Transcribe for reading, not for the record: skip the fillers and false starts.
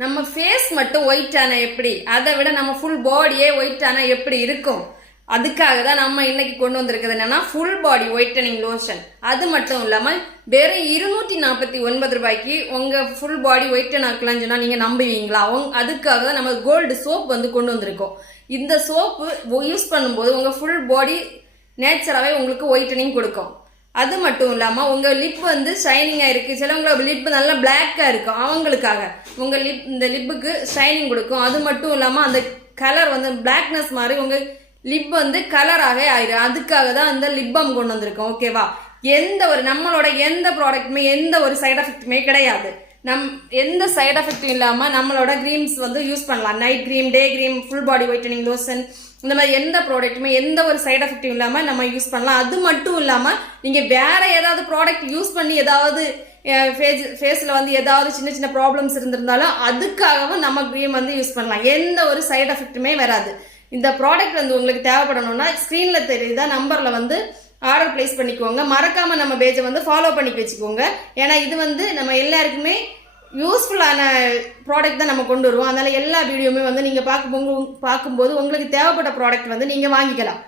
நம்ம ஃபேஸ் மட்டும் ஒயிட் ஆனா எப்படி, அதை விட நம்ம ஃபுல் பாடியே ஒயிட் ஆனா எப்படி இருக்கும்? அதுக்காக தான் நம்ம இன்னைக்கு கொண்டு வந்திருக்கிறது என்னன்னா ஃபுல் பாடி ஒயிட்டனிங் லோஷன். அது மட்டும் இல்லாமல் வெறும் 249 ரூபாய்க்கு உங்க ஃபுல் பாடி ஒயிட்டன் ஆக்கலாம்னு சொன்னா நீங்க நம்புவீங்களா? அதுக்காக தான் நம்ம கோல்டு சோப் வந்து கொண்டு வந்திருக்கோம். இந்த சோப்பு யூஸ் பண்ணும்போது உங்க ஃபுல் பாடி நேச்சராகவே உங்களுக்கு ஒயிட்டனிங் கொடுக்கும். அது மட்டும் இல்லாமல் உங்கள் லிப் வந்து ஷைனிங்காக இருக்குது. சிலவங்களோட லிப் நல்லா பிளாக்காக இருக்கும், அவங்களுக்காக உங்கள் இந்த லிப்புக்கு ஷைனிங் கொடுக்கும். அது மட்டும் இல்லாமல் அந்த கலர் வந்து பிளாக்னஸ் மாதிரி உங்கள் லிப் வந்து கலராகவே ஆயிடும். அதுக்காக தான் அந்த லிப் பாம் கொண்டு வந்திருக்கோம். ஓகேவா? நம்மளோட எந்த ப்ராடக்ட்டுமே எந்த ஒரு சைட் எஃபெக்ட்டுமே கிடையாது. எந்த சைட் எஃபெக்டும் இல்லாமல் நம்மளோட க்ரீம்ஸ் வந்து யூஸ் பண்ணலாம். Night cream, day cream, full body whitening lotion, இந்த மாதிரி எந்த ப்ராடக்ட்டுமே எந்த ஒரு சைட் எஃபெக்டும் இல்லாமல் நம்ம யூஸ் பண்ணலாம். அது மட்டும் இல்லாமல் நீங்கள் வேற ஏதாவது ப்ராடக்ட் யூஸ் பண்ணி ஏதாவது ஃபேஸில் வந்து ஏதாவது சின்ன சின்ன ப்ராப்ளம்ஸ் இருந்திருந்தாலும் அதுக்காகவும் நம்ம க்ரீம் வந்து யூஸ் பண்ணலாம். எந்த ஒரு சைட் எஃபெக்ட்டுமே வராது. இந்த ப்ராடக்ட் வந்து உங்களுக்கு தேவைப்படணும்னா ஸ்க்ரீனில் தெரியுதா நம்பரில் வந்து ஆர்டர் பிளேஸ் பண்ணிக்கோங்க. மறக்காமல் நம்ம பேஜை வந்து ஃபாலோ பண்ணி வச்சுக்கோங்க. ஏன்னா இது வந்து நம்ம எல்லாருக்குமே யூஸ்ஃபுல்லான ப்ராடக்ட் தான் நம்ம கொண்டு வருவோம். அதனால் எல்லா வீடியோவுமே வந்து நீங்கள் பார்க்கும்போது உங்களுக்கு தேவைப்பட்ட ப்ராடக்ட் வந்து நீங்கள் வாங்கிக்கலாம்.